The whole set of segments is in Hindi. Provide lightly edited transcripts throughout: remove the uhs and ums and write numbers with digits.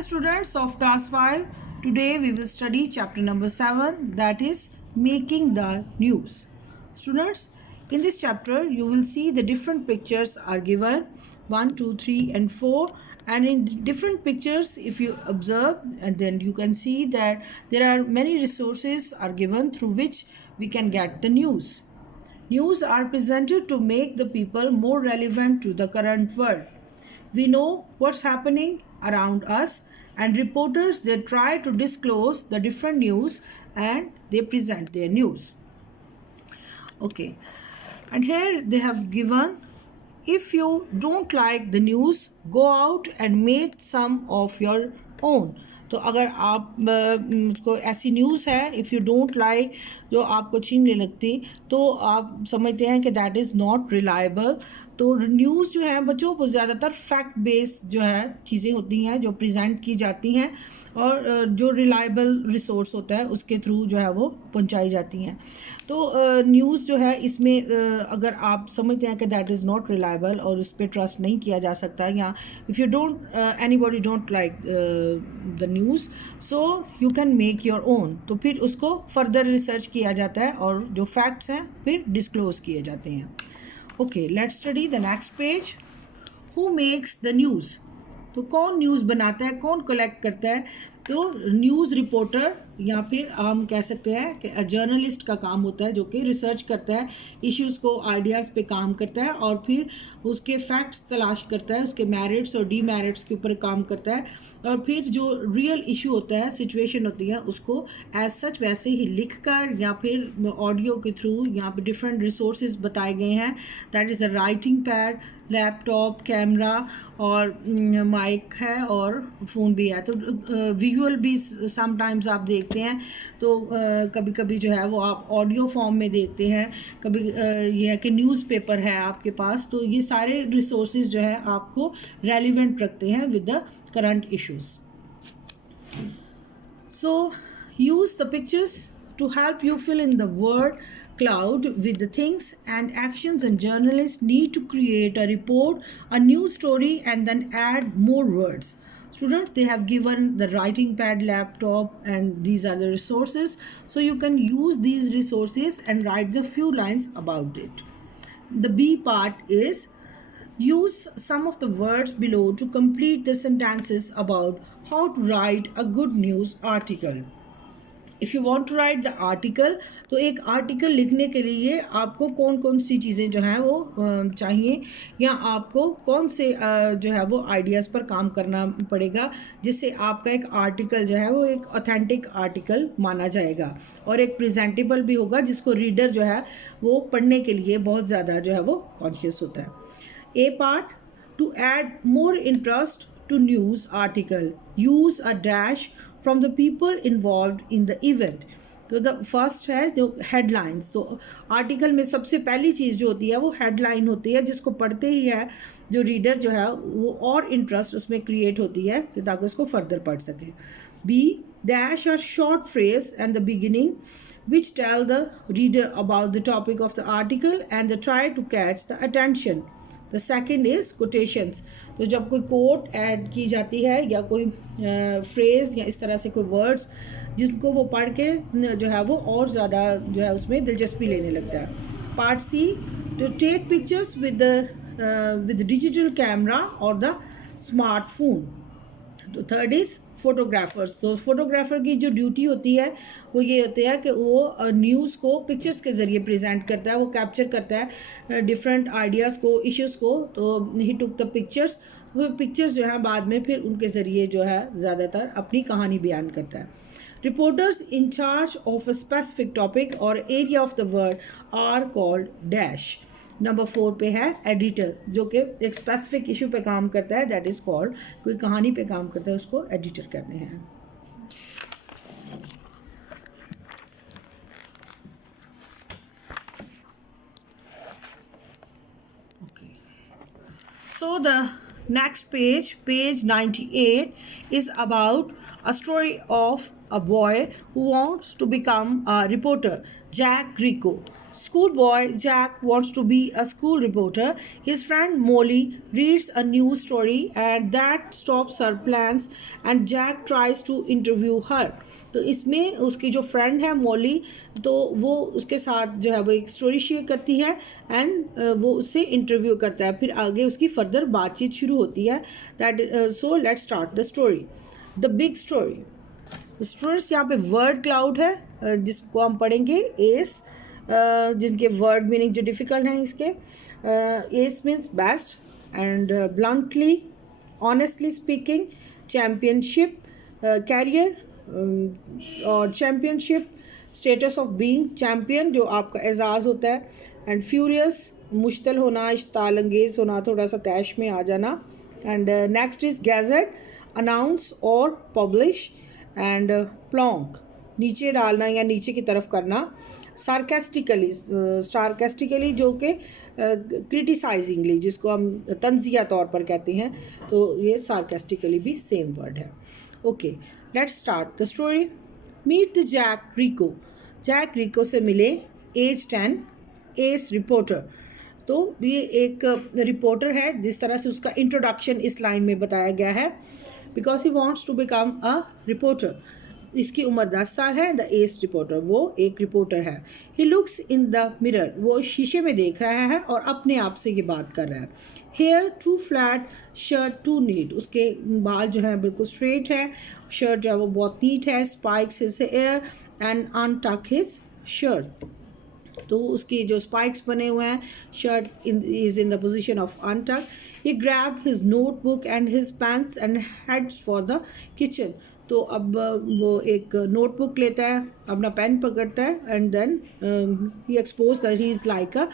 Dear students of class 5, today we will study chapter number 7, that is making the news. Students, in this chapter you will see the different pictures are given 1, 2, 3 and 4, and in different pictures if you observe, and then you can see that there are many resources are given through which we can get the news. News are presented to make the people more relevant to the current world. We know what's happening around us, and reporters they try to disclose the different news and they present their news. Okay, and here they have given, if you don't like the news, go out and make some of your own. तो अगर आप को ऐसी न्यूज़ है, इफ़ यू डोंट लाइक, जो आपको अच्छी नहीं लगती, तो आप समझते हैं कि दैट इज़ नॉट रिलायबल. तो न्यूज़ जो है बच्चों को ज़्यादातर फैक्ट बेस्ड जो है चीज़ें होती हैं जो प्रेजेंट की जाती हैं, और जो रिलायबल रिसोर्स होता है उसके थ्रू जो है वो पहुंचाई जाती हैं. तो न्यूज़ जो है इसमें अगर आप समझते हैं कि दैट इज़ नॉट रिलायबल और इस पर ट्रस्ट नहीं किया जा सकता, या if you don't anybody don't like the news, so you can make your own. तो फिर उसको फर्दर रिसर्च किया जाता है और जो फैक्ट्स हैं फिर डिस्क्लोज़ किए जाते हैं. Okay, let's study the next page. Who makes the news. तो कौन न्यूज़ बनाता है, कौन कलेक्ट करता है? तो न्यूज़ रिपोर्टर, या फिर हम कह सकते हैं कि जर्नलिस्ट का काम होता है जो कि रिसर्च करता है, इश्यूज़ को, आइडियाज़ पे काम करता है और फिर उसके फैक्ट्स तलाश करता है, उसके मेरिट्स और डीमेरिट्स के ऊपर काम करता है, और फिर जो रियल इशू होता है, सिचुएशन होती है, उसको एज सच वैसे ही लिख कर या फिर ऑडियो के थ्रू, यहाँ पे डिफरेंट रिसोर्सेज बताए गए हैं. That is a writing pad, laptop, camera और माइक है और फ़ोन भी है. तो विजुअल भी समटाइम्स आप देखते हैं, तो कभी कभी जो है वो आप ऑडियो फॉर्म में देखते हैं, कभी ये है कि न्यूज़पेपर है आपके पास. तो ये सारे रिसोर्सेज जो है आपको रेलिवेंट रखते हैं with the current issues. So use the pictures to help you fill in the word cloud with the things and actions, and journalists need to create a report, a news story, and then add more words. Students, they have given the writing pad, laptop, and these are the resources. So you can use these resources and write the few lines about it. The B part is use some of the words below to complete the sentences about how to write a good news article. If you want to write the article, तो एक आर्टिकल लिखने के लिए आपको कौन कौन सी चीज़ें जो हैं वो चाहिए, या आपको कौन से जो है वो आइडियाज़ पर काम करना पड़ेगा जिससे आपका एक आर्टिकल जो है वो एक ऑथेंटिक आर्टिकल माना जाएगा और एक प्रेजेंटेबल भी होगा जिसको रीडर जो है वो पढ़ने के लिए बहुत ज़्यादा जो है वो कॉन्शियस होता है. A part, to add more interest to news article, use a dash from the people involved in the event. तो द फर्स्ट है जो हेडलाइंस. तो आर्टिकल में सबसे पहली चीज़ जो होती है वो हेडलाइन होती है, जिसको पढ़ते ही है जो रीडर जो है वो और इंटरेस्ट उसमें क्रिएट होती है कि ताकि उसको फर्दर पढ़ सके. B, dash or short phrase and the beginning which tell the reader about the topic of the article and they try to catch the attention. The second is quotations. तो जब कोई कोट ऐड की जाती है या कोई फ्रेज़ या इस तरह से कोई वर्ड्स जिनको वो पढ़ के जो है वो और ज़्यादा जो है उसमें दिलचस्पी लेने लगता है. Part C, to take pictures with digital camera और द स्मार्टफोन. तो थर्ड इज़ फोटोग्राफर्स. तो फोटोग्राफर की जो ड्यूटी होती है वो ये होती है कि वो न्यूज़ को पिक्चर्स के ज़रिए प्रेजेंट करता है, वो कैप्चर करता है डिफरेंट आइडियाज़ को, इश्यूज़ को. तो ही टुक द पिक्चर्स. वो पिक्चर्स जो हैं बाद में फिर उनके ज़रिए जो है ज़्यादातर अपनी कहानी बयान करता है. Reporters in charge of a specific topic और area of the world are called dash. Number 4 पे है एडिटर, जो कि एक स्पेसिफिक इशू पे काम करता है, दैट इज़ कॉल्ड, कोई कहानी पे काम करता है उसको एडिटर कहते हैं. Okay, so the next page, page 98, is about a story of a boy who wants to become a reporter, Jack Rico. Schoolboy Jack wants to be a school reporter. His friend Molly reads a news story and that stops her plans and Jack tries to interview her. तो इसमें उसकी जो फ्रेंड है मॉली, तो वो उसके साथ जो है वो एक स्टोरी शेयर करती है एंड वो उससे इंटरव्यू करता है. फिर आगे उसकी फर्दर बातचीत शुरू होती है. That so let's start the story. The big story. Students यहाँ पे वर्ड क्लाउड है जिसको हम पढ़ेंगे एस, जिनके वर्ड मीनिंग जो डिफ़िकल्ट हैं इसके. S means best and bluntly, honestly speaking, championship, career और championship, status of being champion जो आपका एजाज़ होता है, एंड फ्यूरियस मुश्तल होना, इश्ताल अंगेज़ होना, थोड़ा सा तैश में आ जाना. And next is gadget, announce और पब्लिश. एंड प्लॉन्क नीचे डालना या नीचे की तरफ करना. सार्केस्टिकली जो कि क्रिटिसाइजिंगली जिसको हम तंजिया तौर पर कहते हैं, तो ये सार्केस्टिकली भी सेम वर्ड है. Okay, let's start the story. Meet the Jack Rico. Jack Rico से मिले, एज 10, एस रिपोर्टर. तो ये एक रिपोर्टर है. जिस तरह से उसका इंट्रोडक्शन इस लाइन में बताया गया है, because he wants to become a reporter. इसकी उम्र 10 साल है. द एज रिपोर्टर, वो एक रिपोर्टर है. He looks in the mirror, वो शीशे में देख रहा है और अपने आप से ये बात कर रहा है. Hair too flat, shirt too neat. उसके बाल जो है बिल्कुल स्ट्रेट है, शर्ट जो है वो बहुत नीट है. Spikes his hair and untuck his shirt. तो उसकी जो स्पाइक्स बने हुए हैं, shirt is in the position of untuck. He grabbed his notebook and his pens and heads for the kitchen. तो अब वो एक नोटबुक लेता है, अपना पेन पकड़ता है and then he expose that he is like a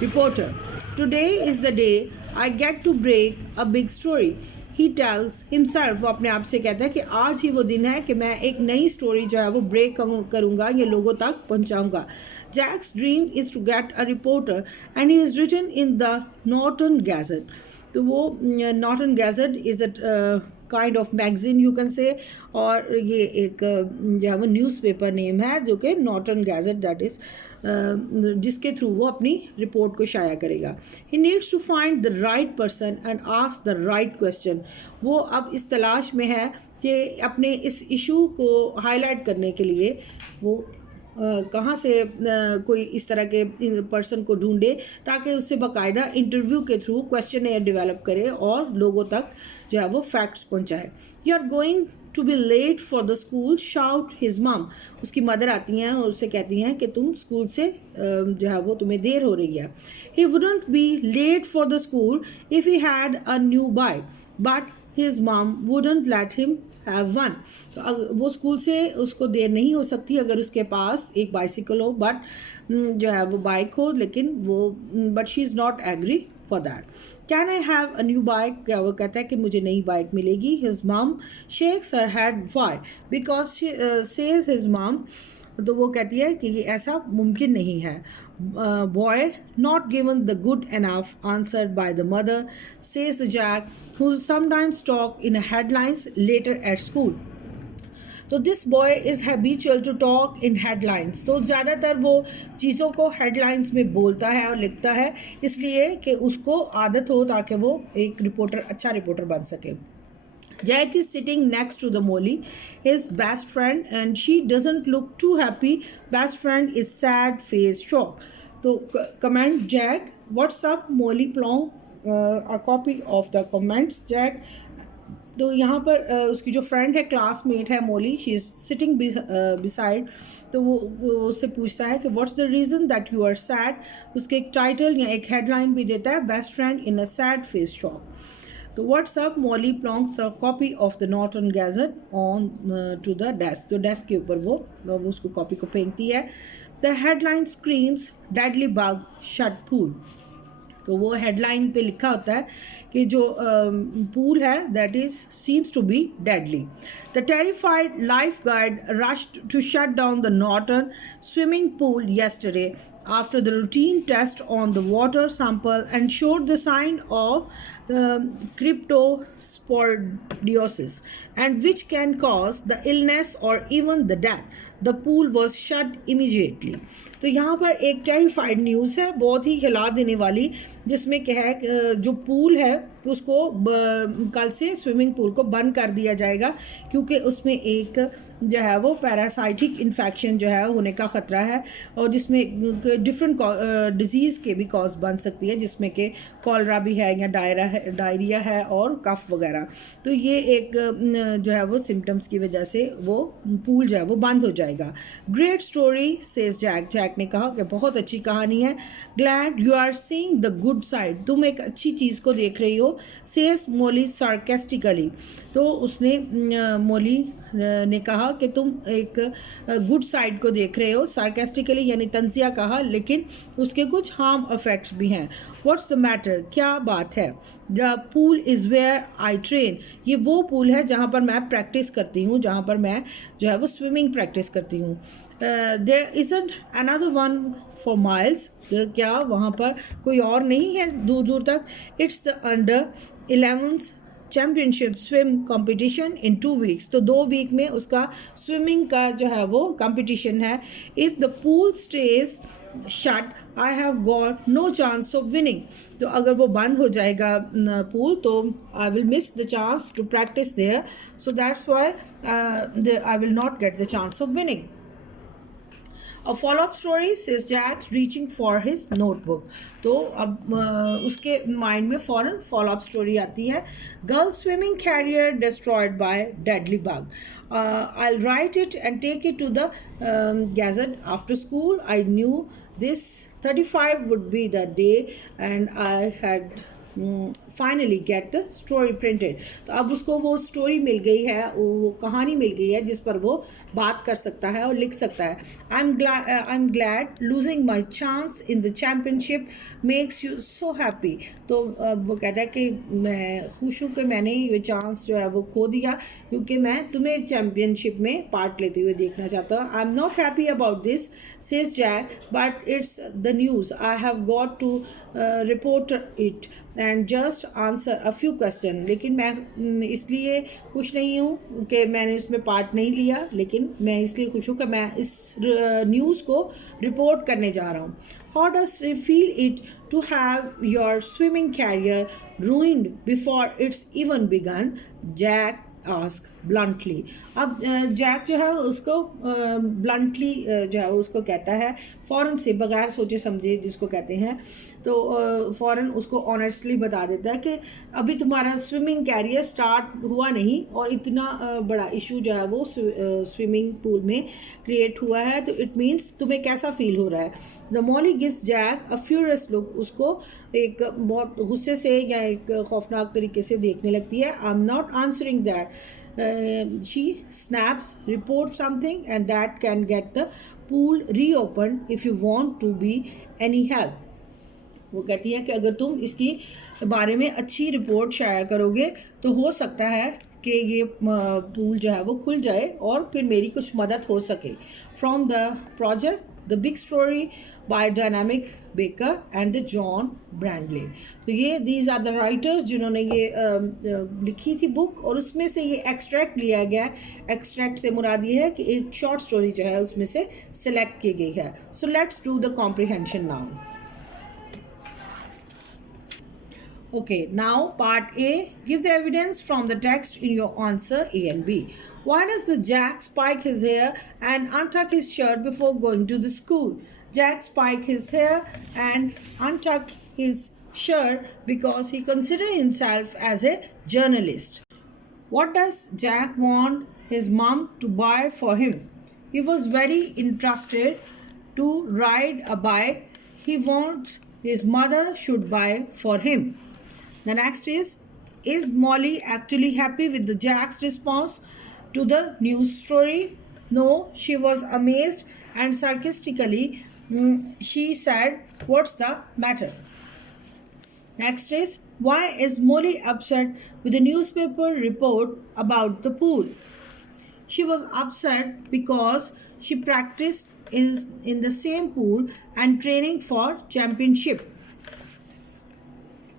reporter. Today is the day I get to break a big story. He tells himself, वो अपने आप से कहता है कि आज ही वो दिन है कि मैं एक नई स्टोरी जो है वो ब्रेक करूँगा, ये लोगों तक पहुँचाऊँगा. Jack's dream is to get a reporter and he is written in the Norton Gadget. तो वो Norton Gadget is a kind of magazine you can say, और ये एक जो है वो न्यूज़पेपर नेम है जो कि नॉर्टन गैजेट, दैट इज़ जिसके थ्रू वो अपनी रिपोर्ट को शाया करेगा. He needs to find the right person and ask the right question. वो अब इस तलाश में है कि अपने इस इशू को हाईलाइट करने के लिए वो कहाँ से कोई इस तरह के पर्सन को ढूंढे ताकि उससे बाकायदा इंटरव्यू के थ्रू क्वेश्चन डेवलप करे और लोगों तक जो है वो फैक्ट्स पहुँचाए. You are going to be late for the school, shout his mum. उसकी मदर आती हैं और उससे कहती हैं कि तुम स्कूल से जो है वो तुम्हें देर हो रही है. He wouldn't be late for the school if he had a new bike, but his mum wouldn't let him have one. तो वो स्कूल से उसको देर नहीं हो सकती अगर उसके पास एक बाइसिकल हो, बट जो है वो बाइक हो, लेकिन वो but she is not agree for that. Can I have a new bike. क्या वो कहता है कि मुझे नई बाइक मिलेगी. हिज मम shakes her head. Why? Because says his मम. तो वो कहती है कि ये ऐसा मुमकिन नहीं है. Boy not given the good enough answered by the mother, says the Jack who sometimes talk in headlines later at school. तो this boy is habitual to talk in headlines. तो ज़्यादातर वो चीज़ों को हेडलाइंस में बोलता है और लिखता है, इसलिए कि उसको आदत हो ताकि वो एक रिपोर्टर, अच्छा रिपोर्टर बन सके. Jack is sitting next to the Molly, his best friend, and she doesn't look too happy. Best friend is sad face shock. So comment Jack, what's up Molly Plong? A copy of the comments Jack. तो यहाँ पर उसकी जो फ्रेंड है, क्लासमेट है Molly, she is sitting beside. तो वो उससे पूछता है कि what's the reason that you are sad. उसके एक टाइटल या एक हेडलाइन भी देता है, best friend in a sad face shock. तो what's up Molly plonks a copy of the Norton gadget onto the desk. तो डेस्क के ऊपर वो उसको कॉपी को फेंकती है. The headline screams deadly bug shut pool. तो वो हेडलाइन पे लिखा होता है कि जो पूल है that is seems to be deadly. The terrified lifeguard rushed to shut down the Norton swimming pool yesterday after the routine test on the water sample and showed the sign of cryptosporidiosis, and which can cause the illness or even the death. The pool was shut immediately. तो यहाँ पर एक टेरिफाइड न्यूज़ है, बहुत ही हिला देने वाली, जिसमें क्या है, जो पूल है उसको कल से स्विमिंग पूल को बंद कर दिया जाएगा, क्योंकि उसमें एक जो है वो पैरासाइटिक इन्फेक्शन जो है होने का ख़तरा है, और जिसमें डिफरेंट डिजीज़ के भी कॉज बन सकती है, जिसमें कि कॉलरा भी है या डायरिया है और कफ वगैरह. तो ये एक जो है वो सिम्टम्स की वजह से वो पूल जो है वो बंद हो जाएगा. Great story says Jack. Jack ने कहा कि बहुत अच्छी कहानी है. Glad you are seeing the good side. तुम एक अच्छी चीज़ को देख रही हो. Says Molly sarcastically. तो उसने मोली ने कहा कि तुम एक गुड साइड को देख रहे हो. सार्केस्टिकली यानी तंजिया कहा, लेकिन उसके कुछ हार्म इफेक्ट्स भी हैं. What's the matter. क्या बात है. The pool is where I train. ये वो पूल है जहाँ पर मैं प्रैक्टिस करती हूँ, जहाँ पर मैं जो है वो स्विमिंग प्रैक्टिस करती हूँ. There isn't another one for miles. क्या वहाँ पर कोई और नहीं है दूर दूर तक. It's the under 11 championship swim competition in 2 weeks. तो 2 वीक में उसका स्विमिंग का जो है वो कंपटीशन है. If the pool stays shut I have got no chance of winning. तो अगर वो बंद हो जाएगा पूल, तो I will miss the chance to practice there. So that's why I will not get the chance of winning. A follow-up story says Jack reaching for his notebook. तो अब उसके माइंड में फ़ौरन फॉलोअप स्टोरी आती है. Girl swimming career destroyed by deadly bug. I'll write it and take it to the gazette after school. I knew this 35 would be the day, and I had finally get the story printed. तो अब उसको वो स्टोरी मिल गई है, वो कहानी मिल गई है जिस पर वो बात कर सकता है और लिख सकता है. I am glad losing my chance in the championship makes you so happy. तो वो कहता है कि मैं खुश हूँ कि मैंने ये चांस जो है वो खो दिया, क्योंकि मैं तुम्हें चैम्पियनशिप में पार्ट लेते हुए देखना चाहता हूँ. I am not happy about this says Jack, but it's the news. I have got to report it and just answer a few question. लेकिन मैं इसलिए खुश नहीं हूँ कि मैंने उसमें पार्ट नहीं लिया, लेकिन मैं इसलिए खुश हूँ कि मैं इस न्यूज़ को रिपोर्ट करने जा रहा हूँ. How does you feel it to have your swimming career ruined before it's even begun? Jack ask bluntly. अब जैक जो है उसको ब्लंटली जो है उसको कहता है, फ़ौरन से, बगैर सोचे समझे जिसको कहते हैं, तो फ़ौरन उसको ऑनेस्टली बता देता है कि अभी तुम्हारा स्विमिंग कैरियर स्टार्ट हुआ नहीं, और इतना बड़ा इशू जो है वो स्विमिंग पूल में क्रिएट हुआ है. तो इट मीन्स तुम्हें कैसा फील हो रहा है. The Molly gives Jack a furious look. उसको एक बहुत गुस्से से या एक खौफनाक तरीके से देखने लगती है. आई am not answering that. She snaps, report something, and that can get the pool reopened if you want to be any help. वो कहती है कि अगर तुम इसकी बारे में अच्छी रिपोर्ट शाया करोगे तो हो सकता है कि ये पूल जो है वो खुल जाए और फिर मेरी कुछ मदद हो सके. From the project the big story by dynamic Baker and the John Brandley. तो ये दीज आर द राइटर्स जिन्होंने ये लिखी थी बुक, और उसमें से ये एक्सट्रैक्ट लिया गया. एक्सट्रैक्ट से मुराद ये है कि एक शॉर्ट स्टोरी जो है उसमें से सिलेक्ट की गई है. So let's do the comprehension now. Okay, now part A. Give the evidence from the text in your answer A and B. Why does the Jack spike his hair and untuck his shirt before going to the school? Jack spike his hair and untuck his shirt because he considers himself as a journalist. What does Jack want his mom to buy for him? He was very interested to ride a bike. He wants his mother should buy for him. The next is Molly actually happy with the Jack's response to the news story? No, she was amazed, and sarcastically she said, "What's the matter?" Next is, why is Molly upset with the newspaper report about the pool? She was upset because she practiced in the same pool and training for championship.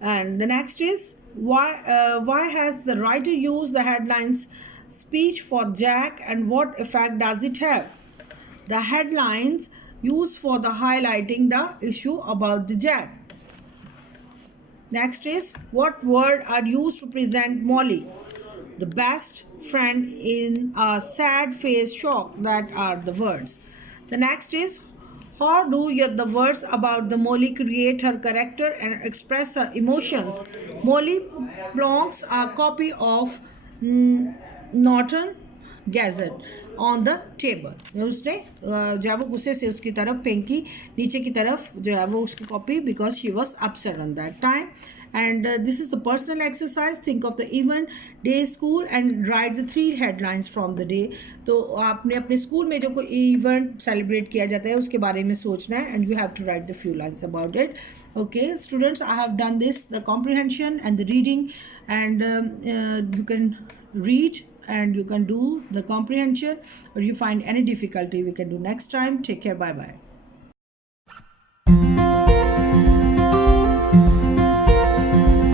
And the next is why has the writer used the headlines speech for Jack and what effect does it have? The headlines used for the highlighting the issue about the Jack. Next is what word are used to present Molly? The best friend in a sad face shock, that are the words. The next is how do the words about the Molly create her character and express her emotions? Molly belongs a copy of Norton Gazette on the table. उसने जो है वो गुस्से से उसकी तरफ फेंकी नीचे की तरफ जो है वो उसकी copy because she was upset on that time. And this is the personal exercise. Think of the event, day, school and write the 3 headlines from the day. तो आपने अपने स्कूल में जो कोई इवेंट सेलिब्रेट किया जाता है उसके बारे में सोचना है and you have to write the few lines about it. Okay, students, I have done this, the comprehension and the reading, and you can read and you can do the comprehension, or you find any difficulty we can do next time. Take care. Bye bye.